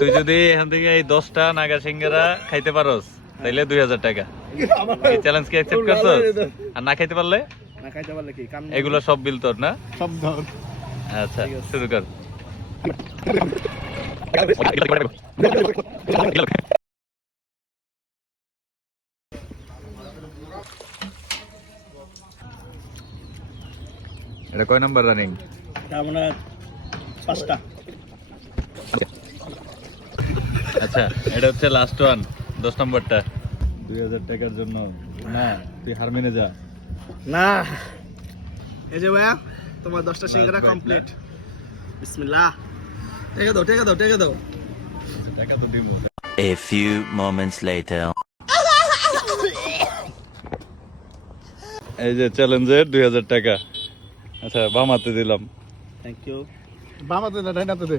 তুই যদি এখান থেকে এই 10টা নাগা সিঙ্গারা খাইতে পারোস তাইলে 2000 টাকা। এই চ্যালেঞ্জ কি অ্যাকসেপ্ট করছস? আর না খাইতে পারলে এগুলো সব বিল তোর না? সব ধর। আচ্ছা শুরু কর। এটা কয় নাম্বার রানিং? আমরা 5টা। আচ্ছা এটা হচ্ছে লাস্ট ওয়ান, 10 নম্বরটা। 2000 টাকার জন্য না তুই হার মেনে যা। না এই যে ভাইয়া তোমার 10টা সিঙ্গারা কমপ্লিট। বিসমিল্লাহ। টেকে দাও টেকে দাও টেকে দাও। টাকা তো দিব। A few moments later. এই যে চ্যালেঞ্জের 2000 টাকা। আচ্ছা বাম হাতে দিলাম। Thank you. বাম হাতে না ডান হাতে দে।